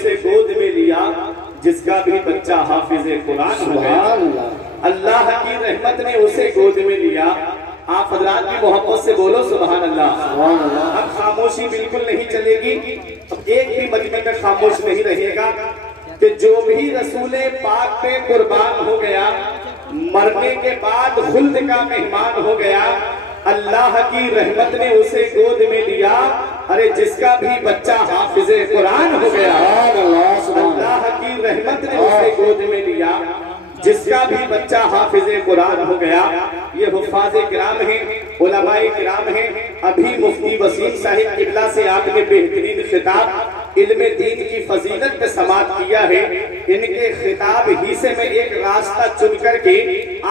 اسے گود میں لیا جس کا بھی بچہ حافظ قرآن ہو گیا۔ اللہ کی رحمت نے اسے گود میں لیا۔ آپ حضرات کی محبت سے بولو سبحان اللہ۔ اب خاموشی بالکل نہیں چلے گی، اب ایک بھی مجمع میں خاموش نہیں رہے گا کہ جو بھی رسول پاک پہ قربان ہو گیا، مرنے کے بعد خلد کا مہمان ہو گیا، اللہ کی رحمت نے اسے گود میں لیا۔ ارے جس کا بھی بچہ حافظ قرآن ہو گیا، اللہ کی رحمت نے اسے گود میں لیا۔ جس کا بھی بچہ حافظ قرآن ہو گیا۔ یہ حفاظ کرام ہیں، علماء کرام ہیں۔ ابھی مفتی وسیم صاحب قبلہ سے آپ نے بہترین خطاب علم دین کی فضیلت پہ سماعت کیا ہے۔ ان کے خطاب ہی سے میں ایک راستہ چن کر کے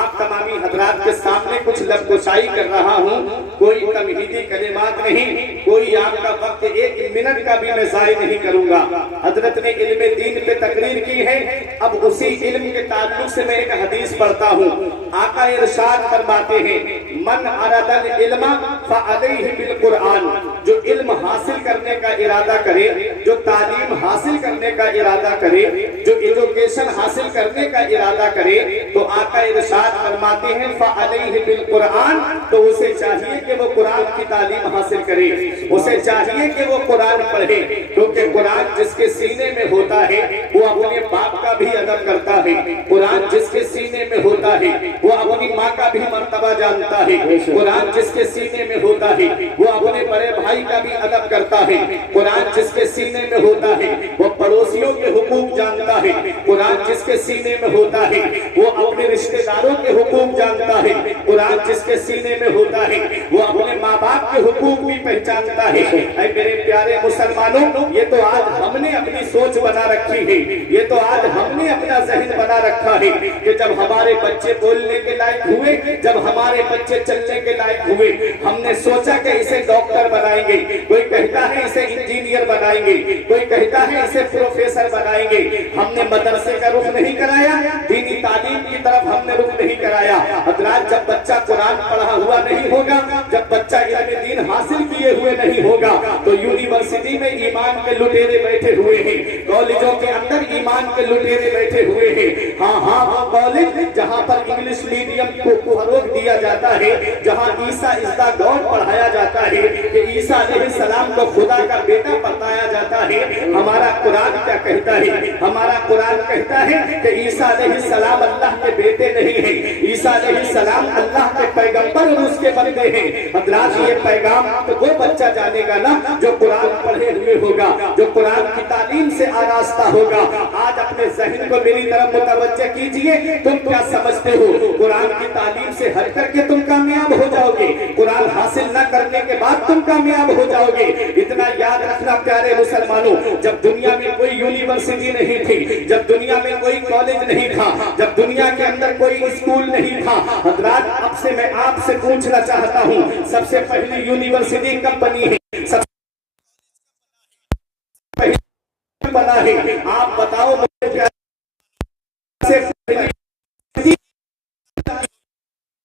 آپ تمامی حضرات کے سامنے کچھ لب گشائی کر رہا ہوں۔ کوئی تمہیدی کلمات نہیں، کوئی آپ کا وقت ایک منٹ کا بھی میں ضائع نہیں کروں گا۔ حضرت نے علم دین پہ تقریر کی ہے، اب اسی علم کے تعلق سے میں ایک حدیث پڑھتا ہوں۔ آقا ارشاد فرماتے ہیں من اراد العلم فعلیہ بالقرآن، جو علم حاصل کرنے کا ارادہ کرے، جو تعلیم حاصل کرنے کا ارادہ کرے، جو ایجوکیشن حاصل کرنے کا ارادہ کرے، تو آقا ارشاد فرماتے ہیں فعلیہ بالقرآن، تو اسے چاہیے کہ وہ قرآن کی تعلیم حاصل کرے، اسے چاہیے کہ وہ قرآن پڑھے، کیونکہ قرآن جس کے سینے میں ہوتا ہے وہ اپنے باپ کا بھی ادب کرتا ہے، قرآن جس کے سینے میں ہوتا ہے وہ اپنی ماں کا بھی مرتبہ جانتا ہے، قرآن جس کے سینے میں ہوتا ہے وہ اپنے بڑے بھائی کا بھی ادب کرتا ہے، قرآن جس کے سینے میں ہوتا ہے وہ پڑوسیوں کے حقوق جانتا ہے، قرآن جس کے سینے میں ہوتا ہے وہ اپنے رشتہ داروں کے حقوق جانتا ہے، قرآن جس کے سینے میں ہوتا ہے وہ اپنے ماں باپ کے حقوق بھی پہچانتا ہے۔ اے میرے پیارے مسلمانوں، یہ تو آج ہم نے اپنی سوچ بنا رکھی ہے، یہ تو آج ہم نے اپنا ذہن بنا رکھا ہے کہ جب ہمارے بچے بولنے کے لائق ہوئے، جب ہمارے بچے چلنے کے لائق ہوئے، ہم نے سوچا کہ اسے ڈاکٹر بنائیں گے، کوئی کہتا ہے اسے انجینئر بنائیں گے، کوئی کہتا ہے اسے پروفیسر بنائیں گے۔ ہم نے مدرسے کا رخ نہیں کرایا، دینی تعلیم کی طرف ہم نے رخ نہیں کرایا۔ حضرات جب بچہ قرآن پڑھا ہوا نہیں ہوگا، جب بچہ علم دین حاصل کیے ہوئے نہیں ہوگا، تو یونیورسٹی میں ایمان کے لٹیرے بیٹھے ہوئے ہیں، کالجوں کے اندر ایمان کے لٹیرے بیٹھے ہوئے ہیں۔ ہاں کالج جہاں پر انگلش میڈیم کو فروغ دیا جاتا ہے، جہاں عیسیٰ از دا گاڈ پڑھایا جاتا ہے کہ عیسیٰ علیہ السلام کو خدا کا بیٹا بتایا جاتا ہے، ہمارا قرآن کیا کہتا ہے؟ ہمارا قرآن کہتا ہے کہ عیسیٰ علیہ السلام اللہ کے بیٹے نہیں ہیں، عیسیٰ علیہ السلام اللہ کے پیغمبر اور اس کے بندے ہیں۔ حضرات یہ پیغام تو وہ بچہ جانے گا نا جو قرآن پڑھے ہوئے ہوگا، جو قرآن کی تعلیم سے آراستہ ہوگا۔ آج اپنے ذہن کو میری طرف متوجہ کیجئے، تم کیا سمجھتے ہو قرآن کی تعلیم سے ہٹ کر کے تم کامیاب ہو جاؤ گے؟ قرآن حاصل نہ کرنے کے بعد تم کامیاب ہو جاؤ گے؟ اتنا یاد رکھنا پیارے مسلمانوں، جب دنیا میں کوئی یونیورسٹی نہیں تھی، جب دنیا میں کوئی کالج نہیں تھا، جب دنیا کے اندر کوئی اسکول نہیں تھا، حضرات اب سے میں آپ سے پوچھنا چاہتا ہوں سب سے پہلی یونیورسٹی کب بنی ہے؟ سب سے پہلی بنا ہے؟ آپ بتاؤ مجھے کیا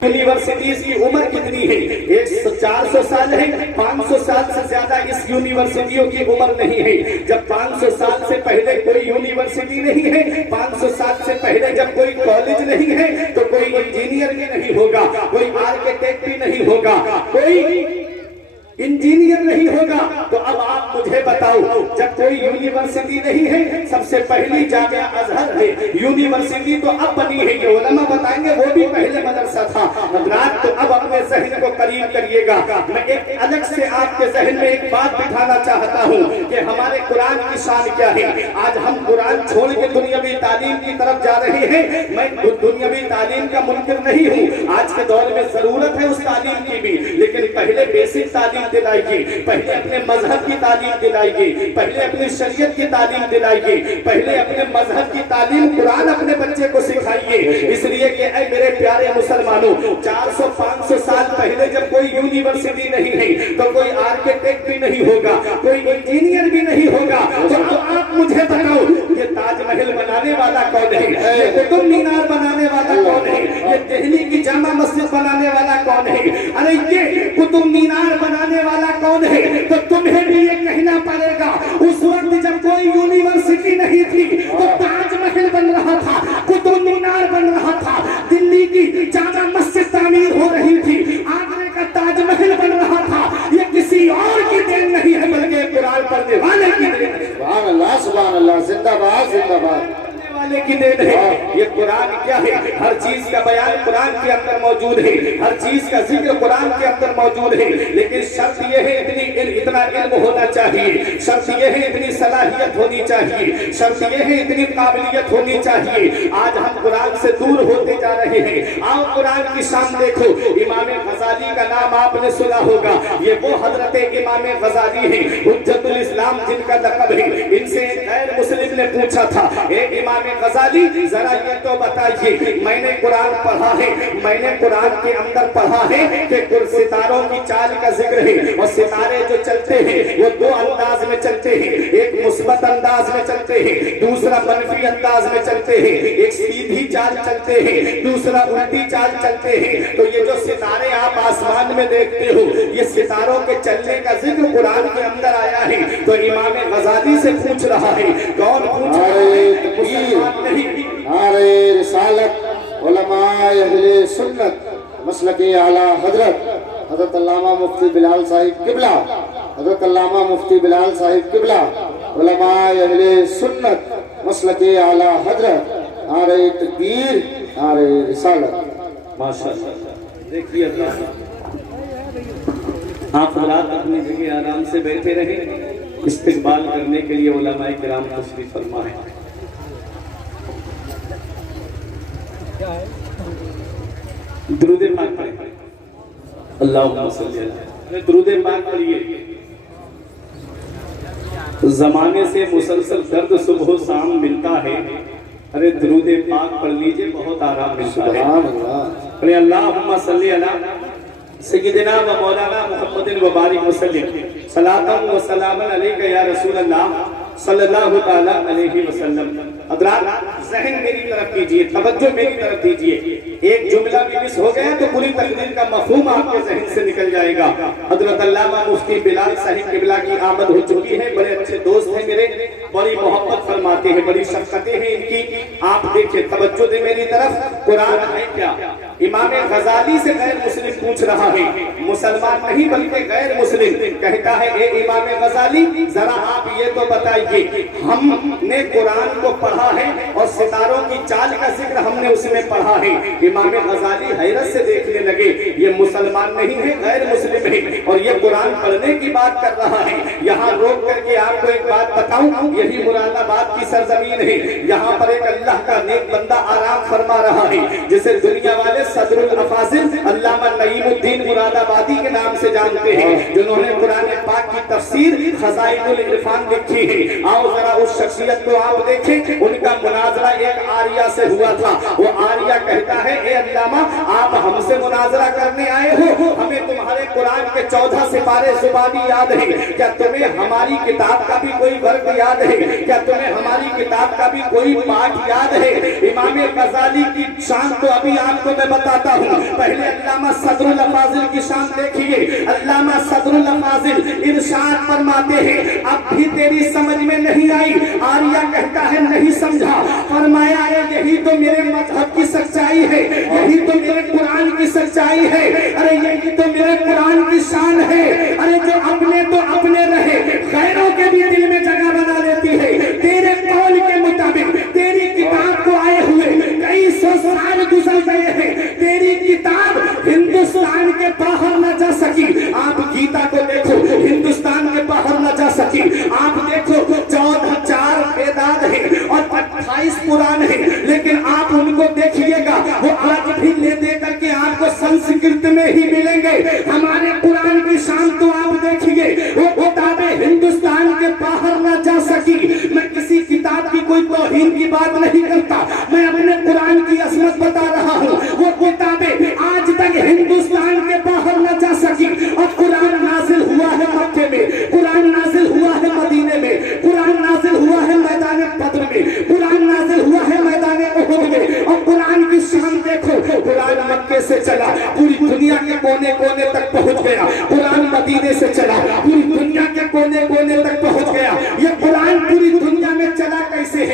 یونیورسٹیز کی عمر کتنی ہے؟ 400 سال ہے، 500 سال سے زیادہ اس یونیورسٹیوں کی عمر نہیں ہے۔ جب 500 سال سے پہلے کوئی یونیورسٹی نہیں ہے، 500 سال سے پہلے جب کوئی کالج نہیں ہے، تو کوئی انجینئر بھی نہیں ہوگا، کوئی آرکیٹیکٹ بھی نہیں ہوگا، کوئی انجینئر نہیں ہوگا۔ تو اب آپ مجھے بتاؤ، جب کوئی یونیورسٹی نہیں ہے، سب سے پہلی جامعہ ازہر ہے، یونیورسٹی تو اب بنی ہے، یہ علماء بتائیں گے وہ بھی پہلے مدرسہ تھا۔ حضرات تو اب اپنے ذہن کو قریب کریے گا، میں ایک الگ سے آپ کے ذہن میں ایک بات بٹھانا چاہتا ہوں کہ ہمارے قرآن کی شان کیا ہے۔ آج ہم قرآن چھوڑ کے دنیاوی تعلیم کی طرف جا رہے ہیں۔ میں دنیاوی تعلیم کا منکر نہیں ہوں، آج کے دور میں ضرورت ہے اس تعلیم کی بھی، لیکن پہلے بیسک تعلیم دلائیے، پہلے اپنے مذہب کی تعلیم دلائیے، پہلے اپنی شریعت کی تعلیم دلائیے، پہلے اپنے مذہب کی تعلیم قرآن اپنے بچے کو سکھائیے۔ اس لیے کہ اے میرے پیارے مسلمانوں، 400-500 سال پہلے جب کوئی یونیورسٹی نہیں ہے تو کوئی آرکیٹیکٹ بھی نہیں ہوگا، کوئی انجینئر بھی نہیں ہوگا۔ تو اب آپ مجھے بتاؤ یہ تاج محل بنانے والا کون ہے؟ یہ قطب مینار بنانے والا کون ہے؟ یہ دہلی کی جامع مسجد بنانے والا کون ہے؟ ارے یہ قطب مینار بنانے والا کون ہے؟ تو تمہیں بھی یہ کہنا پڑے گا اس وقت جب کوئی یونیورسٹی رہی تھی تو تاج محل بن رہا تھا، قطب مینار بن رہا تھا، دلی کی جامع مسجد تعمیر ہو رہی تھی، آگرے کا تاج محل بن رہا تھا۔ یہ کسی اور کی دین نہیں ہے بلکہ قرآن پڑھنے والے کی دین ہے۔ سبحان اللہ سبحان اللہ، زندہ باد زندہ باد، والے کی دین ہے۔ یہ قرآن کیا ہے؟ ہر چیز کا بیان قرآن کے اندر موجود ہے، ہر چیز کا ذکر قرآن کے اندر موجود ہے، لیکن شرط یہ ہے اتنا علم ہونا چاہیے، شرط یہ ہے اتنی صلاحیت ہونی چاہیے، شرط یہ ہے اتنی قابلیت ہونی چاہیے۔ آج ہم قرآن سے دور ہوتے جا رہے ہیں۔ آؤ قرآن کی شان دیکھو۔ امام غزالی کا نام آپ نے سنا ہوگا، یہ وہ حضرت امام غزالی ہیں، حجت الاسلام جن کا لقب ہے۔ ان سے ایک غیر مسلم نے پوچھا تھا، اے امام غزالی ذرا یہ تو بتائیے، میں نے قرآن پڑھا ہے، میں نے قرآن کے اندر پڑھا ہے کہ ستاروں کی چال کا ذکر ہے، اور ستارے جو چلتے ہیں وہ دو انداز میں چلتے ہیں، ایک مثبت انداز میں چلتے ہیں، دوسرا منفی انداز میں چلتے ہیں، ایک سیدھی چال چلتے ہیں، دوسرا الٹی چال چلتے ہیں۔ تو یہ جو ستارے آپ آسمان میں دیکھتے ہو، یہ ستاروں کے چلنے کا ذکر قرآن کے اندر آیا ہے۔ تو امام غزالی سے پوچھ رہا ہے، کون پوچھ رہا ہے؟ نعرہ رسالت، علماء اہل سنت، مسلک اعلیٰ حضرت حضرت علامہ مفتی بلال صاحب قبلہ، حضرت علامہ مفتی بلال صاحب قبلہ، علماء اہل سنت، مسلک اعلیٰ حضرت، نعرہ تکبیر، نعرہ رسالت۔ ماشاءاللہ، دیکھیے اللہ آپ حضرات اپنی جگہ آرام سے بیٹھے رہیں، استقبال کرنے کے لیے علماء کرام تشریف فرما ہے۔ درود پاک پڑھیں، اللہم صلی اللہ، درود پاک پڑھیے۔ زمانے سے مسلسل درد صبح و شام ملتا ہے، ارے درود پاک پڑھ لیجئے، بہت آرام ملتا ہے۔ ارے اللہم صلی اللہ سیدنا و مولانا محمد و بارک وسلم، صلاۃ و سلام علیکہ یا رسول اللہ صلی اللہ تعالی علیہ وسلم۔ حضرات ذہن میری طرف کیجئے، توجہ میری طرف دیجئے، ایک جملہ بھی مس ہو گیا تو پوری تقریر کا مفہوم آپ کے ذہن سے نکل جائے گا۔ حضرت علامہ مفتی بلال صاحب قبلہ کی آمد ہو چکی ہے، بڑے اچھے دوست ہیں میرے، بڑی محبت فرماتے ہیں، بڑی شفقتیں ہیں ان کی۔ آپ دیکھیں، توجہ دے میری طرف، قرآن ہے کیا؟ امام غزالی سے غیر مسلم پوچھ رہا ہے، مسلمان نہیں بلکہ غیر مسلم، کہتا ہے اے امام غزالی ذرا آپ یہ تو بتائیے، ہم نے قرآن کو پڑھا ہے اور ستاروں کی چال کا ذکر ہم نے اس میں پڑھا ہے۔ امام غزالی حیرت سے دیکھنے لگے، یہ مسلمان نہیں ہے، غیر مسلم ہے، اور یہ قرآن پڑھنے کی بات کر رہا ہے۔ یہاں روک کر کے آپ کو ایک بات بتاؤں، یہی مراد آباد کی سرزمین ہے، یہاں پر ایک اللہ کا نیک بندہ آرام فرما رہا ہے، جسے دنیا والے صدر الافاضل علامہ نعیم الدین مراد آبادی کے نام سے جانتے ہیں، جنہوں نے قرآن پاک کی تفسیر خزائن العرفان لکھی ہے۔ آؤ ذرا اس شخصیت کو آپ دیکھیں، ان کا مناظرہ ایک آریہ سے ہوا تھا۔ وہ آریہ کہتا ہے اے علامہ آپ ہم سے مناظرہ کرنے آئے ہو، ہمیں تمہارے قرآن کے 14 سپارے زبانی یاد ہیں، کیا تمہیں ہماری کتاب کا بھی کوئی ورق یاد ہے؟ کیا تمہیں ہماری کتاب کا بھی کوئی پاٹ یاد ہے؟ امام غزالی کی شان تو ابھی آپ کو میں بتاتا ہوں، پہلے علامہ صدر الافاضل کی شان دیکھیے۔ علامہ صدر الافاضل ارشاد فرماتے ہیں اب بھی تیری سمجھ میں نہیں آئی؟ آریہ کہتا ہے نہیں سمجھا۔ فرمایا یہی تو میرے مذہب کی سچائی ہے، یہی تو میرے قرآن کی سچائی ہے، ارے یہی تو میرے قرآن کی شان ہے۔ ارے جو اپنے تو اپنے رہے، غیروں کے بھی دل میں جگہ بنا لیتی ہے۔ تیرے قول کے مطابق تیری کتاب کو آئے ہوئے کئی سو سال گزر گئے ہیں، تیری کتاب ہندوستان کے باہر نہ جا سکی۔ آپ گیتا کو دیکھو، ہندوستان کے باہر نہ جا سکی۔ آپ دیکھو 14 اعداد ہیں اور 28 قرآن ہیں، لیکن آپ ان کو دیکھیے گا وہ آج بھی لے دے کر کے آپ کو سنسکرت میں ہی ملیں گے۔ ہمارے قرآن کی شان تو آپ دیکھیے، وہ کتابیں ہندوستان کے باہر نہ جا سکی۔ میں کسی کتاب کی کوئی توہین کی بات نہیں کرتا، میں اپنے قرآن کی عظمت بتا رہا ہوں۔ وہ کتابیں آج تک ہندوستان کے باہر نہ جا سکی، اور قرآن نازل ہوا ہے مکے میں، قرآن نازل ہوا ہے مدینے میں، قرآن نازل ہوا ہے میدان بدر میں، قرآن نازل ہوا ہے میدان احد میں۔ اور قرآن کی شان دیکھو، قرآن مکے سے چلا پوری دنیا کے کونے کونے تک پہنچ گیا، قرآن مدینے سے چلا پوری دنیا کے کونے کونے تک پہنچ گیا۔ یہ قرآن پوری دنیا میں چلا کیسے ہے؟